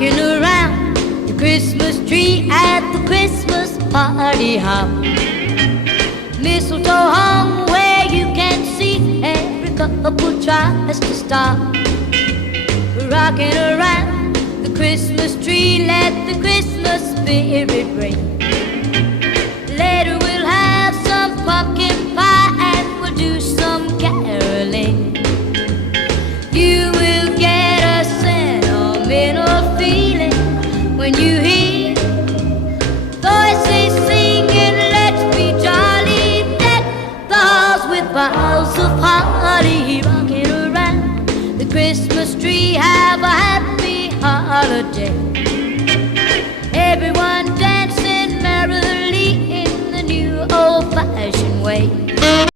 rocking around the Christmas tree at the Christmas party hop. Mistletoe hung where you can see every couple tries to stop. Rocking around the Christmas tree, let the Christmas spirit ring. Later we'll have some pumpkin pie and we'll do some caroling. You will get a sentimental feeling when you hear voices singing, let's be jolly, deck the halls with boughs of holly. Rocking around the Christmas tree, have a happy holiday. Everyone dancing merrily in the new old-fashioned way.